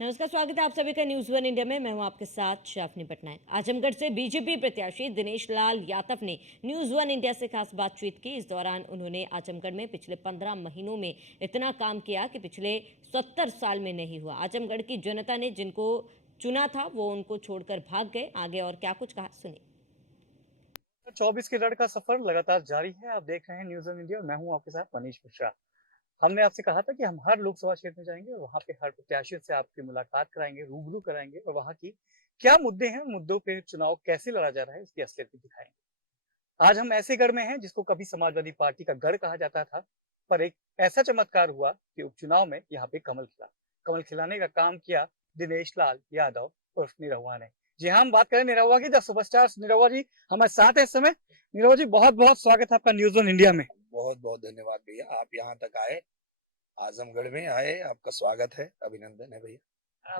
नमस्कार, स्वागत है आप सभी का न्यूज़ वन इंडिया में। मैं हूं आपके साथ शाफनी पटनायक। आजमगढ़ से बीजेपी प्रत्याशी दिनेश लाल यादव ने न्यूज़ वन इंडिया से खास बातचीत की। इस दौरान उन्होंने आजमगढ़ में पिछले 15 महीनों में इतना काम किया कि पिछले 70 साल में नहीं हुआ। आजमगढ़ की जनता ने जिनको चुना था वो उनको छोड़कर भाग गए। आगे और क्या कुछ कहा, सुनिए। 24 के रण का सफर लगातार जारी है। आप देख रहे हैं न्यूज़ ऑन इंडिया और मैं हूं आपके साथ मनीष मिश्रा। हमने आपसे कहा था कि हम हर लोकसभा क्षेत्र में जाएंगे और वहां पे हर प्रत्याशी से आपकी मुलाकात कराएंगे, रूबरू कराएंगे और वहां की क्या मुद्दे हैं, मुद्दों पे चुनाव कैसे लड़ा जा रहा है, इसकी असलियत भी दिखाएंगे। आज हम ऐसे गढ़ में हैं जिसको कभी समाजवादी पार्टी का गढ़ कहा जाता था, पर एक ऐसा चमत्कार हुआ कि उपचुनाव में यहाँ पे कमल खिला। कमल खिलाने का काम किया दिनेश लाल यादव उर्फ निरहुआ ने। जी हाँ, हम बात करें निरहुआ की, द सुपरस्टार निरहुआ जी हमारे साथ है इस समय। निरहुआ जी, बहुत बहुत स्वागत है आपका न्यूज ऑन इंडिया में। बहुत बहुत धन्यवाद भैया, आप यहाँ तक आए, आजमगढ़ में आए, आपका स्वागत है, अभिनंदन है भैया।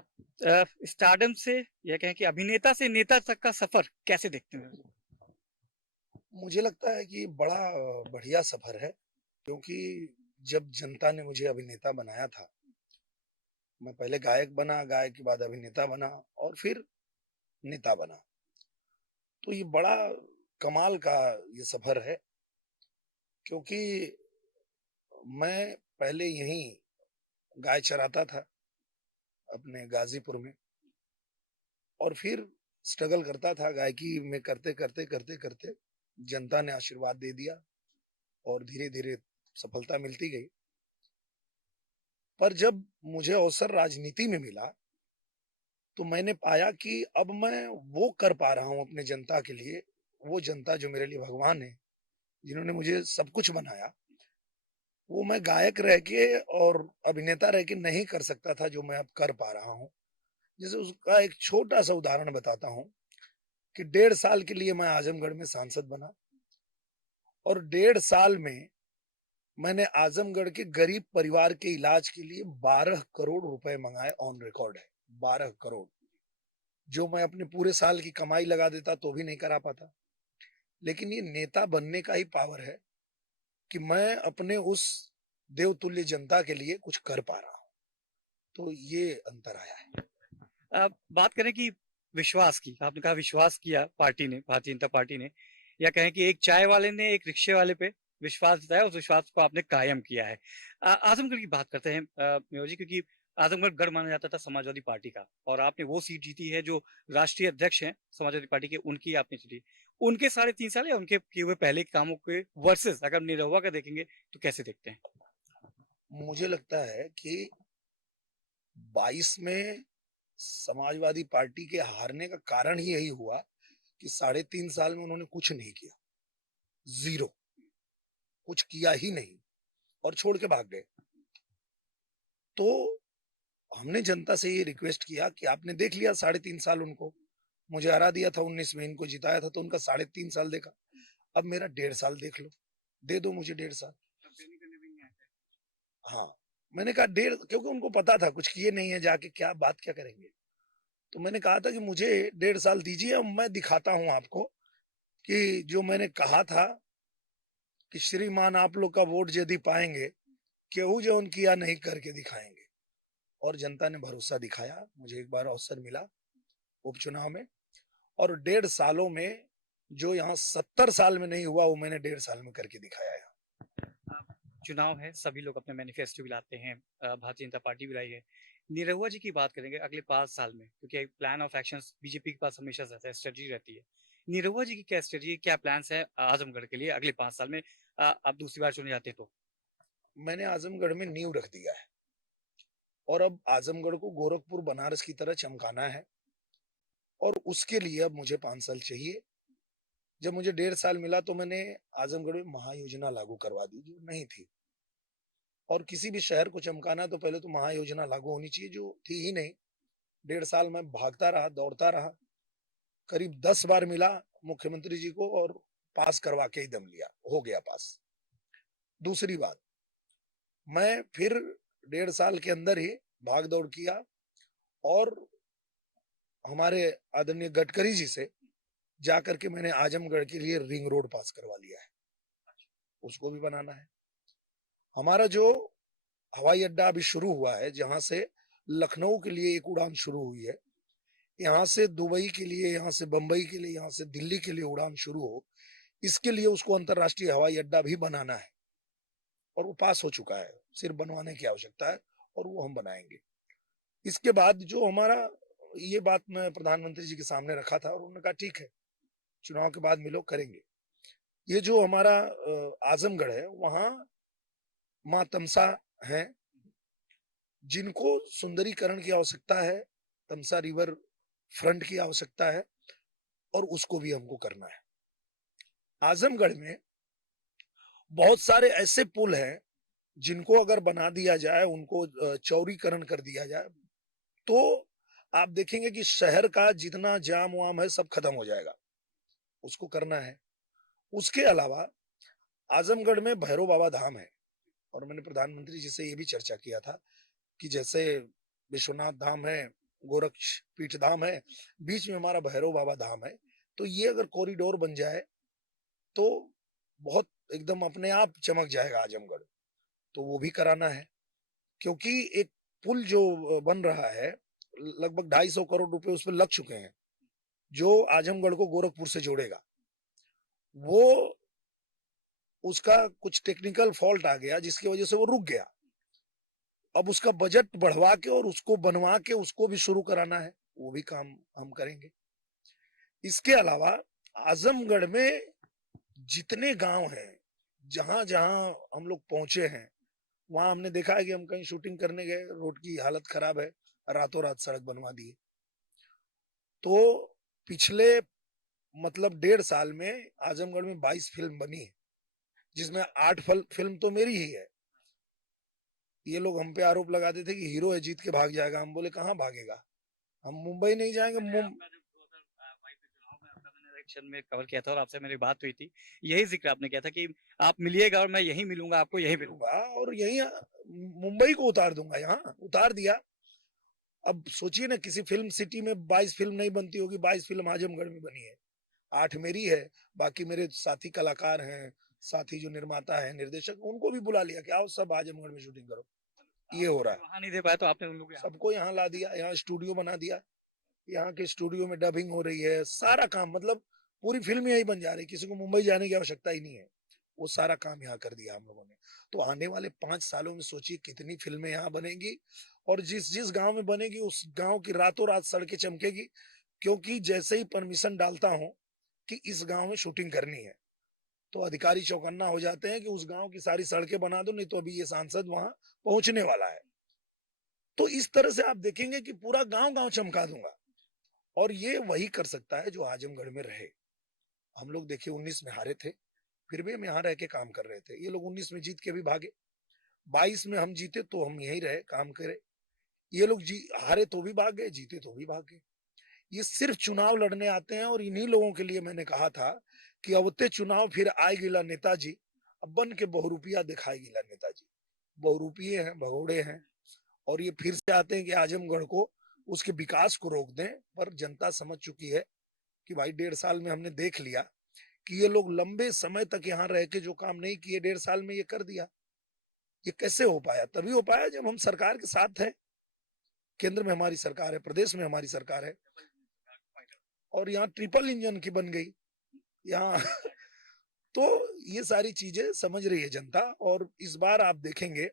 आप स्टारडम से यह कहें कि अभिनेता से नेता तक का सफर कैसे देखते हैं? मुझे लगता है कि बड़ा बढ़िया सफर है, क्योंकि जब जनता ने मुझे अभिनेता बनाया था, मैं पहले गायक बना, गायक के बाद अभिनेता बना और फिर नेता बना। तो ये बड़ा कमाल का ये सफर है, क्योंकि मैं पहले यहीं गाय चराता था अपने गाजीपुर में, और फिर स्ट्रगल करता था गायकी में, करते करते करते करते जनता ने आशीर्वाद दे दिया और धीरे धीरे सफलता मिलती गई। पर जब मुझे अवसर राजनीति में मिला, तो मैंने पाया कि अब मैं वो कर पा रहा हूं अपने जनता के लिए, वो जनता जो मेरे लिए भगवान है, जिन्होंने मुझे सब कुछ बनाया, वो मैं गायक रह के और अभिनेता रह के नहीं कर सकता था जो मैं अब कर पा रहा हूँ। जैसे उसका एक छोटा सा उदाहरण बताता हूँ कि 1.5 साल के लिए मैं आजमगढ़ में सांसद बना, और 1.5 साल में मैंने आजमगढ़ के गरीब परिवार के इलाज के लिए 12 करोड़ रुपए मंगाए, ऑन रिकॉर्ड है 12 करोड़, जो मैं अपने पूरे साल की कमाई लगा देता तो भी नहीं करा पाता। लेकिन ये नेता बनने का ही पावर है कि मैं अपने उस देवतुल्य जनता के लिए कुछ कर पा रहा हूं। तो ये अंतर आया है। आप बात करें कि विश्वास की, आपने कहा विश्वास किया पार्टी ने, भारतीय जनता पार्टी ने, या कहें कि एक चाय वाले ने एक रिक्शे वाले पे विश्वास जताया, उस विश्वास को आपने कायम किया है। आजमगढ़ की बात करते हैं मेवा जी, क्योंकि आजमगढ़ गढ़ माना जाता था समाजवादी पार्टी का, और आपने वो सीट जीती है जो राष्ट्रीय अध्यक्ष हैं समाजवादी पार्टी के, उनकी आपने जीती। उनके 3.5 साल या उनके किए हुए पहले के कामों के वर्सेस अगर निरहुआ का देखेंगे तो कैसे देखते हैं? मुझे लगता है कि 22 में समाजवादी पार्टी के हारने का कारण ही यही हुआ कि 3.5 साल में उन्होंने कुछ नहीं किया, जीरो, कुछ किया ही नहीं और छोड़ के भाग गए। तो हमने जनता से ये रिक्वेस्ट किया कि आपने देख लिया 3.5 साल, उनको मुझे हरा दिया था 19 में, इनको जिताया था, तो उनका 3.5 साल देखा, अब मेरा 1.5 साल देख लो, दे दो मुझे 1.5 साल। हाँ, मैंने कहा डेढ़, क्योंकि उनको पता था कुछ किए नहीं है, जाके क्या बात क्या करेंगे। तो मैंने कहा था कि मुझे 1.5 साल दीजिए, अब मैं दिखाता हूँ आपको कि जो मैंने कहा था कि श्रीमान आप लोग का वोट यदि पाएंगे, केहू जो किया नहीं करके दिखाएंगे। और जनता ने भरोसा दिखाया, मुझे एक बार अवसर मिला उपचुनाव में, और 1.5 सालों में जो यहाँ 70 साल में नहीं हुआ, वो मैंने 1.5 साल में करके दिखाया है। चुनाव है, सभी लोग अपने मैनिफेस्टो भी लाते हैं, भारतीय जनता पार्टी भी लाई है। निरहुआ जी की बात करेंगे अगले 5 साल में, क्योंकि एक प्लान ऑफ एक्शन बीजेपी के पास हमेशा रहता है, स्ट्रेटजी रहती है। निरहुआ जी की क्या स्ट्रेटजी, क्या प्लान्स है आजमगढ़ के लिए अगले 5 साल में, आप दूसरी बार चुने जाते हैं तो? मैंने आजमगढ़ में नींव रख दिया है, और अब आजमगढ़ को गोरखपुर बनारस की तरह चमकाना है, और उसके लिए अब मुझे 5 साल चाहिए। जब मुझे 1.5 साल मिला, तो मैंने आजमगढ़ में महायोजना लागू करवा दी जो नहीं थी। और किसी भी शहर को चमकाना है तो पहले तो महायोजना लागू होनी चाहिए, जो थी ही नहीं। 1.5 साल में भागता रहा, दौड़ता रहा, करीब 10 बार मिला मुख्यमंत्री जी को और पास करवा के ही दम लिया, हो गया पास। दूसरी बात, मैं फिर 1.5 साल के अंदर ही भाग दौड़ किया, और हमारे आदरणीय गडकरी जी से जाकर के मैंने आजमगढ़ के लिए रिंग रोड पास करवा लिया है, उसको भी बनाना है। हमारा जो हवाई अड्डा अभी शुरू हुआ है, जहां से लखनऊ के लिए एक उड़ान शुरू हुई है, यहाँ से दुबई के लिए, यहाँ से बंबई के लिए, यहाँ से दिल्ली के लिए उड़ान शुरू हो, इसके लिए उसको अंतर्राष्ट्रीय हवाई अड्डा भी बनाना है और वो पास हो चुका है, सिर्फ बनवाने की आवश्यकता है और वो हम बनाएंगे। इसके बाद जो हमारा, ये बात मैं प्रधानमंत्री जी के सामने रखा था और उन्होंने कहा ठीक है, चुनाव के बाद मिलो, करेंगे। ये जो हमारा आजमगढ़ है, वहाँ माँ तमसा है, जिनको सुंदरीकरण की आवश्यकता है, तमसा रिवर फ्रंट की आवश्यकता है और उसको भी हमको करना है। आजमगढ़ में बहुत सारे ऐसे पुल हैं जिनको अगर बना दिया जाए, उनको चौड़ीकरण कर दिया जाए, तो आप देखेंगे कि शहर का जितना जाम वाम है सब खत्म हो जाएगा। उसको करना है। उसके अलावा आजमगढ़ में भैरव बाबा धाम है और मैंने प्रधानमंत्री जी से ये भी चर्चा किया था कि जैसे विश्वनाथ धाम है, गोरक्ष पीठ धाम है, बीच में हमारा भैरव बाबा धाम है, तो ये अगर कॉरिडोर बन जाए तो बहुत एकदम अपने आप चमक जाएगा आजमगढ़। तो वो भी कराना है, क्योंकि एक पुल जो बन रहा है, लगभग 250 करोड़ रुपए उस पर लग चुके हैं, जो आजमगढ़ को गोरखपुर से जोड़ेगा। वो उसका कुछ टेक्निकल फॉल्ट आ गया जिसकी वजह से वो रुक गया। अब उसका बजट बढ़वा के और उसको बनवा के उसको भी शुरू कराना है, वो भी काम हम करेंगे। इसके अलावा आजमगढ़ में जितने गांव हैं, जहां जहां हम लोग पहुंचे हैं, वहां हमने देखा है कि हम कहीं शूटिंग करने गए, रोड की हालत खराब है, रातों रात सड़क बनवा दी। तो पिछले मतलब 1.5 साल में आजमगढ़ में 22 फिल्म बनी है, जिसमें 8 फिल्म तो मेरी ही है। ये लोग हम पे आरोप लगाते थे कि हीरो है, जीत के भाग जाएगा। हम बोले कहाँ भागेगा, हम मुंबई नहीं जाएंगे। इलेक्शन में कवर किया था और आपसे मेरी बात हुई थी, यही जिक्र आपने किया था कि आप मिलिएगा और मैं यहीं मिलूंगा, आपको यहीं मिलूंगा। और यही मुंबई को उतार दूंगा, यहाँ उतार दिया। अब सोचिए ना, किसी फिल्म सिटी में 22 फिल्म नहीं बनती होगी, 22 फिल्म आजमगढ़ में बनी है। 8 मेरी है, बाकी मेरे साथी कलाकार हैं, साथी जो निर्माता है, निर्देशक, उनको भी बुला लिया कि आओ सब आजमगढ़ में शूटिंग करो। ये हो रहा है। वहां नहीं दे पाया तो आपने उन लोग सबको यहाँ ला दिया, यहाँ स्टूडियो बना दिया, यहाँ के स्टूडियो में डबिंग हो रही है, सारा काम, मतलब पूरी फिल्म यही बन जा रही है, किसी को मुंबई जाने की आवश्यकता ही नहीं है। वो सारा काम यहाँ कर दिया हम लोगों ने। तो आने वाले 5 सालों में सोचिए कितनी फिल्में यहाँ बनेगी और जिस जिस गांव में बनेगी उस गांव की रातों रात सड़कें चमकेगी, क्योंकि जैसे ही परमिशन डालता हूँ कि इस गांव में शूटिंग करनी है, तो अधिकारी चौकन्ना हो जाते हैं कि उस गांव की सारी सड़कें बना दो, नहीं तो अभी ये सांसद वहां पहुंचने वाला है। तो इस तरह से आप देखेंगे कि पूरा गांव गांव चमका दूंगा और ये वही कर सकता है जो आजमगढ़ में रहे। हम लोग देखिए 19 में हारे थे, फिर भी हम यहाँ रह के काम कर रहे थे। ये लोग 19 में जीत के भी भागे, 22 में हम जीते तो हम यहीं रहे, काम करे। ये लोग हारे तो भी भाग गए, जीते तो भी भाग गए। ये सिर्फ चुनाव लड़ने आते हैं और इन्हीं लोगों के लिए मैंने कहा था कि अवते चुनाव फिर आएगिला नेताजी, अब बन के बहुरूपिया दिखाएगिला नेताजी। बहुरूपिये हैं, भगोड़े हैं और ये फिर से आते हैं कि आजमगढ़ को, उसके विकास को रोक दें। पर जनता समझ चुकी है कि भाई 1.5 साल में हमने देख लिया कि ये लोग लंबे समय तक यहाँ रह के जो काम नहीं किए, 1.5 साल में ये कर दिया। ये कैसे हो पाया? तभी हो पाया जब हम सरकार के साथ हैं। केंद्र में हमारी सरकार है, प्रदेश में हमारी सरकार है और यहाँ ट्रिपल इंजन की बन गई यहाँ तो ये सारी चीजें समझ रही है जनता। और इस बार आप देखेंगे,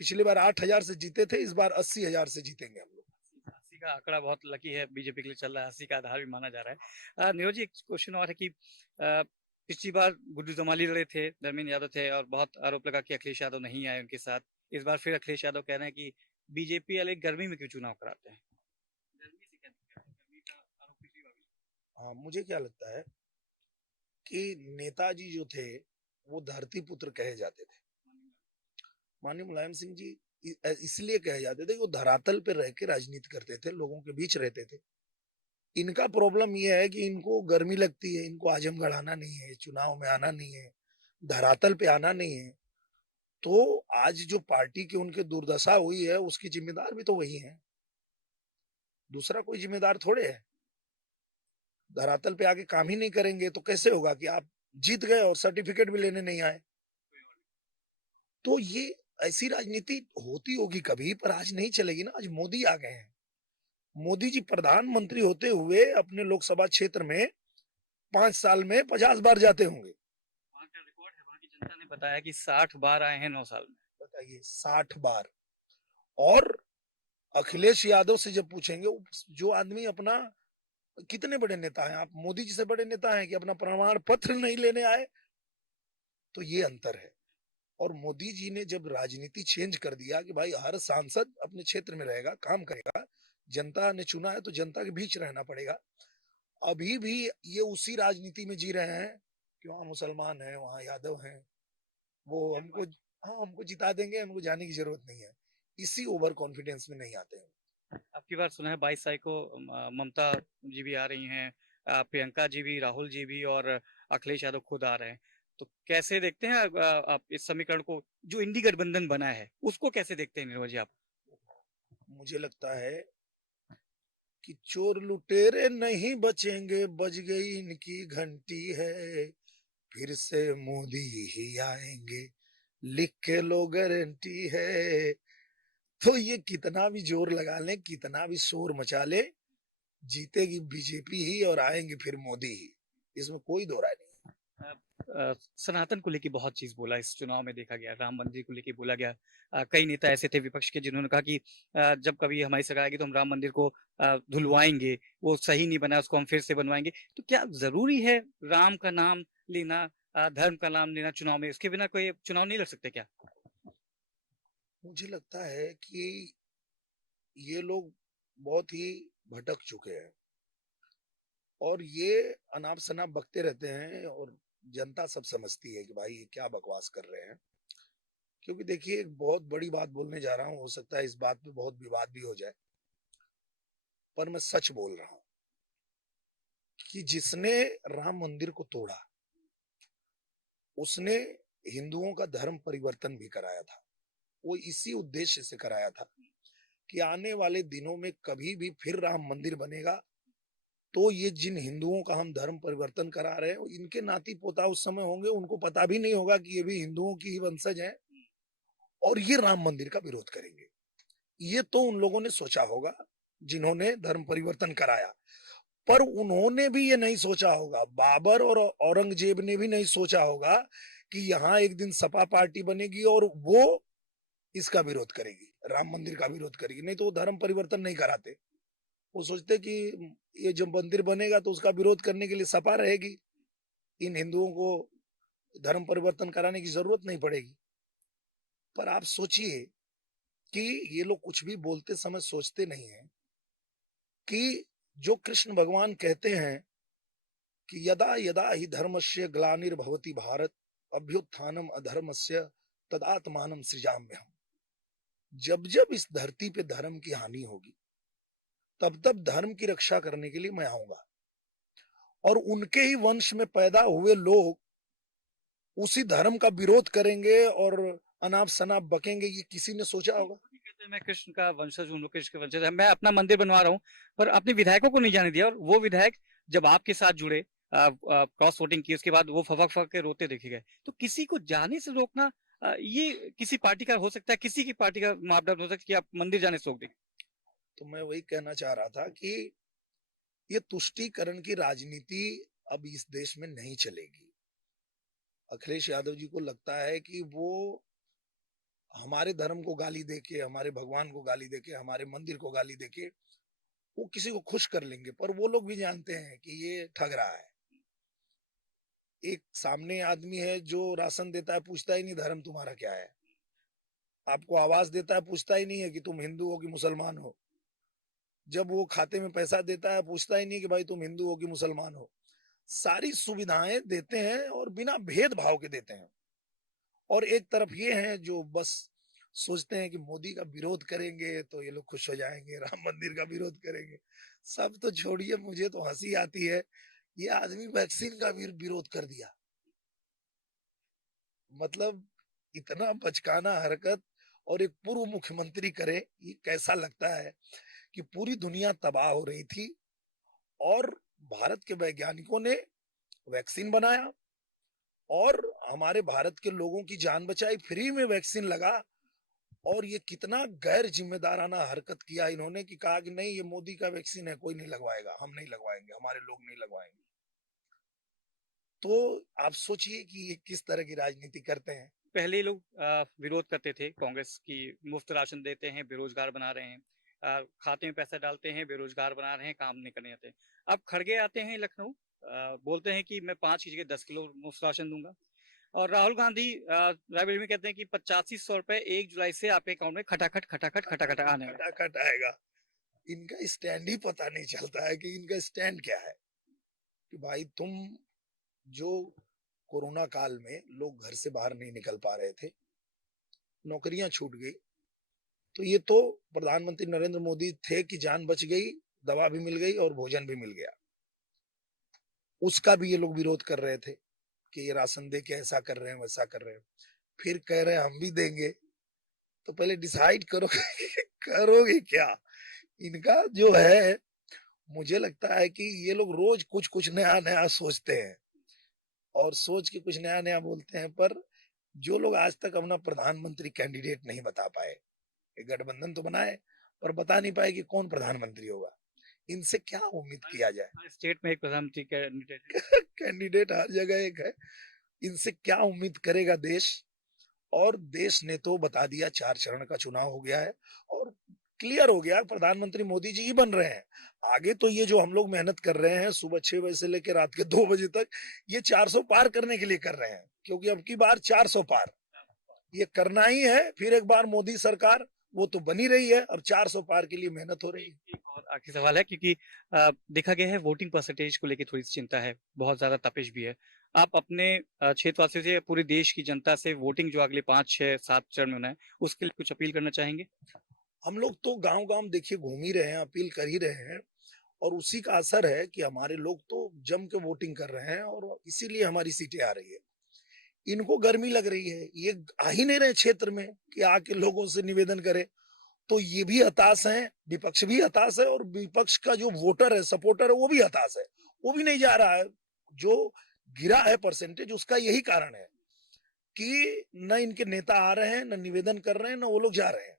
पिछली बार 8,000 से जीते थे, इस बार 80,000 से जीतेंगे हम लोग। 80 का आंकड़ा बहुत लकी है, बीजेपी के लिए चल रहा है, 80 का आधार भी माना जा रहा है। नीरज जी, एक क्वेश्चन और है कि पिछली बार गुड्डू जमाली लड़े थे, धर्मेंद्र यादव थे और बहुत आरोप लगा कि अखिलेश यादव नहीं आए उनके साथ। इस बार फिर अखिलेश यादव कह रहे हैं कि बीजेपी वाले गर्मी में क्यों चुनाव कराते हैं? गर्मी से क्या दिक्कत है? गर्मी का आरोप पिछली बार भी। हाँ, मुझे क्या लगता है कि नेताजी जो थे वो धरती पुत्र कहे जाते थे। माननीय मुलायम सिंह जी इसलिए कहे जाते थे कि वो धरातल पे रह के राजनीति करते थे, लोगों के बीच रहते थे। इनका प्रॉब्लम ये है कि इनको गर्मी लगती है, इनको आजमगढ़ आना नहीं है, चुनाव में आना नहीं है, धरातल पे आना नहीं है। तो आज जो पार्टी की उनके दुर्दशा हुई है उसकी जिम्मेदार भी तो वही है, दूसरा कोई जिम्मेदार थोड़े है। धरातल पे आके काम ही नहीं करेंगे तो कैसे होगा कि आप जीत गए और सर्टिफिकेट भी लेने नहीं आए? तो ये ऐसी राजनीति होती होगी कभी, पर आज नहीं चलेगी ना। आज मोदी आ गए हैं। मोदी जी प्रधानमंत्री होते हुए अपने लोकसभा क्षेत्र में 5 साल में 50 बार जाते होंगे। वहाँ का रिकॉर्ड है, वहाँ की जनता ने बताया कि 60 बार आए हैं 9 साल में। बताइए, 60 बार। और अखिलेश यादव से जब पूछेंगे, जो आदमी अपना, कितने बड़े नेता हैं आप, मोदी जी से बड़े नेता हैं कि अपना प्रमाण पत्र नहीं लेने आए? तो ये अंतर है। और मोदी जी ने जब राजनीति चेंज कर दिया कि भाई हर सांसद अपने क्षेत्र में रहेगा, काम करेगा, जनता ने चुना है तो जनता के बीच रहना पड़ेगा। अभी भी ये उसी राजनीति में जी रहे हैं कि वहाँ मुसलमान हैं, वहाँ यादव हैं, वो हमको, हाँ हमको जिता देंगे, हमको जाने की जरूरत नहीं है। इसी ओवर कॉन्फिडेंस में नहीं आते हैं। अब की बार सुना है 22 तारीख को ममता जी भी आ रही हैं, प्रियंका जी भी, राहुल जी भी और अखिलेश यादव खुद आ रहे हैं। तो कैसे देखते हैं आप इस समीकरण को, जो इंडी गठबंधन बना है, उसको कैसे देखते हैं निर्मल जी आप? मुझे लगता है कि चोर लुटेरे नहीं बचेंगे, बज गई इनकी घंटी है, फिर से मोदी ही आएंगे, लिख के लो गारंटी है। तो ये कितना भी जोर लगा लें, कितना भी शोर मचा ले, जीतेगी बीजेपी ही और आएंगे फिर मोदी ही। इसमें कोई दो राय नहीं। सनातन को लेके बहुत चीज बोला इस चुनाव में, देखा गया राम मंदिर को लेके बोला गया। कई नेता ऐसे थे विपक्ष के जिन्होंने कहा कि जब कभी हमारी सरकार आएगी तो हम राम मंदिर को धुलवाएंगे, वो सही नहीं बना, उसको हम फिर से बनवाएंगे। तो क्या जरूरी है राम का नाम लेना, धर्म का नाम लेना चुनाव में? इसके बिना कोई चुनाव नहीं लड़ सकते क्या? मुझे लगता है कि ये लोग बहुत ही भटक चुके हैं और ये अनाप शनाप बकते रहते हैं, और जनता सब समझती है कि भाई ये क्या बकवास कर रहे हैं। क्योंकि देखिए, एक बहुत बड़ी बात बोलने जा रहा हूँ, हो सकता है इस बात पे बहुत विवाद भी हो जाए, पर मैं सच बोल रहा हूँ कि जिसने राम मंदिर को तोड़ा, उसने हिंदुओं का धर्म परिवर्तन भी कराया था। वो इसी उद्देश्य से कराया था कि आने वाले दिनों में कभी भी फिर राम मंदिर बनेगा तो ये जिन हिंदुओं का हम धर्म परिवर्तन करा रहे हैं, इनके नाती पोता उस समय होंगे, उनको पता भी नहीं होगा कि ये भी हिंदुओं की ही वंशज हैं और ये राम मंदिर का विरोध करेंगे। ये तो उन लोगों ने सोचा होगा जिन्होंने धर्म परिवर्तन कराया, पर उन्होंने भी ये नहीं सोचा होगा, बाबर और औरंगजेब ने भी नहीं सोचा होगा कि यहाँ एक दिन सपा पार्टी बनेगी और वो इसका विरोध करेगी, राम मंदिर का विरोध करेगी। नहीं तो वो धर्म परिवर्तन नहीं कराते। वो सोचते कि ये जब मंदिर बनेगा तो उसका विरोध करने के लिए सपा रहेगी, इन हिंदुओं को धर्म परिवर्तन कराने की जरूरत नहीं पड़ेगी। पर आप सोचिए कि ये लोग कुछ भी बोलते समय सोचते नहीं है कि जो कृष्ण भगवान कहते हैं कि यदा यदा ही धर्मस्य ग्लानिर्भवति भारत अभ्युत्थानम अधर्मस्य तदात्मानम सृजाम्यहम्। जब जब इस धरती पे धर्म की हानि होगी, तब तब धर्म की रक्षा करने के लिए मैं आऊंगा। और उनके ही वंश में पैदा हुए लोग उसी धर्म का विरोध करेंगे और अनाप शनाप बकेंगे, ये किसी ने सोचा होगा? खुद ही कहते हैं मैं कृष्ण का वंशज हूँ, लोग कृष्ण के वंशज हैं, मैं अपना मंदिर बनवा रहा हूँ, पर अपने विधायकों को नहीं जाने दिया। और वो विधायक जब आपके साथ जुड़े, क्रॉस वोटिंग की, उसके बाद वो फफक फक के रोते देखे गए। तो किसी को जाने से रोकना, ये किसी पार्टी का हो सकता है, किसी की पार्टी का मापदंड हो सकता है कि आप मंदिर जाने से रोक दें। तो मैं वही कहना चाह रहा था कि ये तुष्टीकरण की राजनीति अब इस देश में नहीं चलेगी। अखिलेश यादव जी को लगता है कि वो हमारे धर्म को गाली देके, हमारे भगवान को गाली देके, हमारे मंदिर को गाली देके वो किसी को खुश कर लेंगे, पर वो लोग भी जानते हैं कि ये ठग रहा है। एक सामने आदमी है जो राशन देता है, पूछता ही नहीं धर्म तुम्हारा क्या है। आपको आवास देता है, पूछता ही नहीं है कि तुम हिंदू हो कि मुसलमान हो। जब वो खाते में पैसा देता है, पूछता ही नहीं कि भाई तुम हिंदू हो कि मुसलमान हो। सारी सुविधाएं देते हैं और बिना भेदभाव के देते हैं। और एक तरफ ये हैं जो बस सोचते हैं कि मोदी का विरोध करेंगे तो ये लोग खुश हो जाएंगे, राम मंदिर का विरोध करेंगे। सब तो छोड़िए, मुझे तो हंसी आती है, ये आदमी वैक्सीन का भी विरोध कर दिया। मतलब इतना बचकाना हरकत और एक पूर्व मुख्यमंत्री करे, ये कैसा लगता है कि पूरी दुनिया तबाह हो रही थी और भारत के वैज्ञानिकों ने वैक्सीन बनाया और हमारे भारत के लोगों की जान बचाई, फ्री में वैक्सीन लगा और ये कितना गैर जिम्मेदाराना हरकत किया इन्होंने कि कहा कि नहीं ये मोदी का वैक्सीन है, कोई नहीं लगवाएगा, हम नहीं लगवाएंगे, हमारे लोग नहीं लगवाएंगे। तो आप सोचिए कि ये किस तरह की राजनीति करते हैं। पहले लोग विरोध करते थे कांग्रेस की, मुफ्त राशन देते हैं, बेरोजगार बना रहे हैं, खाते में पैसा डालते हैं, बेरोजगार बना रहे हैं, काम नहीं करने आते। अब खड़गे आते हैं लखनऊ, बोलते हैं कि मैं 5 की जगह 10 किलो मुफ्त राशन दूंगा। और राहुल गांधी रायबरेली में कहते हैं कि 8500 रुपए 1 जुलाई से आपके अकाउंट में खटाखट खटाखट खटाखट आने लगे। खटाखट आएगा। इनका स्टैंड ही पता नहीं चलता है कि इनका स्टैंड क्या है। कि भाई तुम जो कोरोना काल में लोग घर से बाहर नहीं निकल पा रहे थे, नौकरियां छूट गई, तो ये तो प्रधानमंत्री नरेंद्र मोदी थे कि जान बच गई, दवा भी मिल गई और भोजन भी मिल गया। उसका भी ये लोग विरोध कर रहे थे कि ये राशन दे के ऐसा कर रहे हैं वैसा कर रहे हैं, फिर कह रहे हैं हम भी देंगे। तो पहले डिसाइड करो करोगे क्या। इनका जो है, मुझे लगता है कि ये लोग रोज कुछ कुछ नया नया सोचते हैं और सोच के कुछ नया नया बोलते हैं, पर जो लोग आज तक अपना प्रधानमंत्री कैंडिडेट नहीं बता पाए, ये गठबंधन तो बनाए पर बता नहीं पाए कि कौन प्रधानमंत्री होगा। इनसे क्या उम्मीद किया जाए। हर स्टेट में एक प्रधानमंत्री कैंडिडेट है। कैंडिडेट हर जगह एक है, इनसे क्या उम्मीद करेगा देश। और देश ने तो बता दिया 4 चरण का चुनाव हो गया है और क्लियर हो गया, प्रधानमंत्री मोदी जी ही बन रहे हैं। आगे तो ये जो हम लोग मेहनत कर रहे हैं सुबह 6 बजे से लेकर रात के 2 बजे तक, ये 400 पार करने के लिए कर रहे हैं, क्योंकि अब की बार 400 पार ये करना ही है। फिर एक बार मोदी सरकार वो तो बनी रही है, अब 400 पार के लिए मेहनत हो रही है। एक और आखिरी सवाल है, क्योंकि देखा गया है वोटिंग परसेंटेज को लेकर थोड़ी सी चिंता है, बहुत ज्यादा तपिश भी है। आप अपने क्षेत्रवासियों से, पूरे देश की जनता से वोटिंग जो अगले 5, 6, 7 चरण में होना है, उसके लिए कुछ अपील करना चाहेंगे? हम लोग तो गांव-गांव देखिए घूम ही रहे हैं, अपील कर ही रहे हैं और उसी का असर है कि हमारे लोग तो जम के वोटिंग कर रहे हैं और इसीलिए हमारी सीटें आ रही है। इनको गर्मी लग रही है, ये आ ही नहीं रहे क्षेत्र में कि आके लोगों से निवेदन करें। तो ये भी हताश हैं, विपक्ष भी हताश है और विपक्ष का जो वोटर है, सपोर्टर है, वो भी हताश है। वो भी नहीं जा रहा है। जो गिरा है परसेंटेज उसका यही कारण है कि न इनके नेता आ रहे हैं, न निवेदन कर रहे हैं, न वो लोग जा रहे हैं।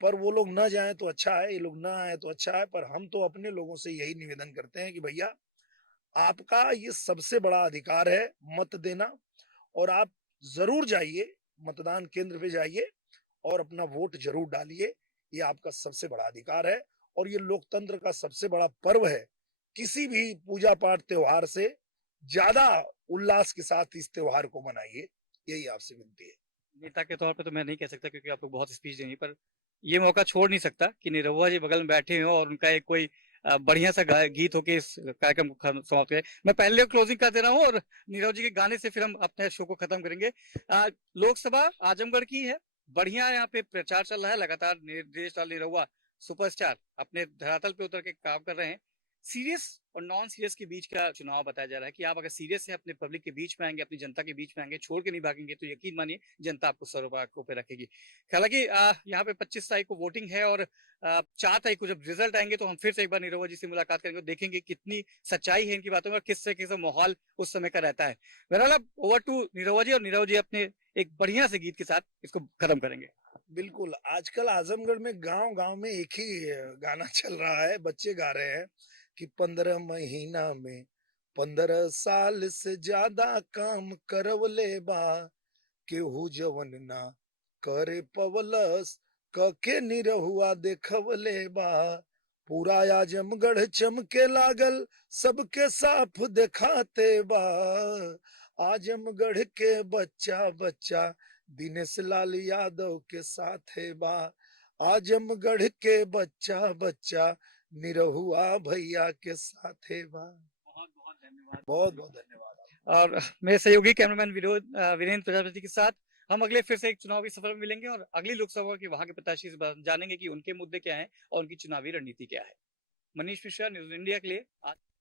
पर वो लोग ना जाएं तो अच्छा है, ये लोग ना आए तो अच्छा है, पर हम तो अपने लोगों से यही निवेदन करते हैं कि भैया आपका ये सबसे बड़ा अधिकार है मत देना और आप जरूर जाइए, मतदान केंद्र पे जाइए और अपना वोट जरूर डालिए। ये आपका सबसे बड़ा अधिकार है और ये लोकतंत्र का सबसे बड़ा पर्व है। किसी भी पूजा पाठ त्योहार से ज्यादा उल्लास के साथ इस त्योहार को मनाइए, यही आपसे विनती है। नेता के तौर पे तो मैं नहीं कह सकता, क्योंकि आप लोग बहुत स्पीच देंगे, पर ये मौका छोड़ नहीं सकता कि निरहुआ जी बगल में बैठे हो और उनका एक कोई बढ़िया सा गीत हो के इस कार्यक्रम को समाप्त करें। मैं पहले क्लोजिंग कर दे रहा हूँ और नीरव जी के गाने से फिर हम अपने शो को खत्म करेंगे। लोकसभा आजमगढ़ की है, बढ़िया यहाँ पे प्रचार चल रहा है लगातार। देश लाल निरहुआ सुपरस्टार अपने धरातल पे उतर के काम कर रहे हैं। सीरियस और नॉन सीरियस के बीच का चुनाव बताया जा रहा है कि आप अगर सीरियस है, अपने पब्लिक के बीच में आएंगे, अपनी जनता के बीच में आएंगे, छोड़ के नहीं भागेंगे, तो यकीन मानिए जनता आपको सरों आंखों पे रखेगी। हालांकि यहाँ पे 25 तारीख को वोटिंग है और 4 तारीख को जब रिजल्ट आएंगे तो हम फिर से एक बार निरहुआ जी से मुलाकात करेंगे, देखेंगे कितनी सच्चाई है इनकी बातों में और किस तरह से माहौल उस समय का रहता है। बहरहाल ओवर टू निरहुआ जी, और निरहुआ जी अपने एक बढ़िया से गीत के साथ इसको खत्म करेंगे। बिल्कुल, आजकल आजमगढ़ में गांव-गांव में एक ही गाना चल रहा है, बच्चे गा रहे हैं कि 15 महीना में 15 साल से ज्यादा काम करवले बा, केहू जवन ना करे पवलस, कके निरहुआ देखवले बा। पूरा आजमगढ़ चमके लागल, सबके साफ दिखाते बा। आजमगढ़ के बच्चा बच्चा दिनेश लाल यादव के साथे बा। आजमगढ़ के बच्चा बच्चा निरहुआ भैया के साथे बा। बहुत बहुत धन्यवाद। बहुत बहुत धन्यवाद। और मेरे सहयोगी कैमरामैन वीरेंद्र प्रजापति के साथ हम अगले फिर से एक चुनावी सफर में मिलेंगे और अगली लोकसभा के वहां के प्रत्याशी से जानेंगे कि उनके मुद्दे क्या हैं और उनकी चुनावी रणनीति क्या है। मनीष मिश्रा, न्यूज इंडिया के लिए आज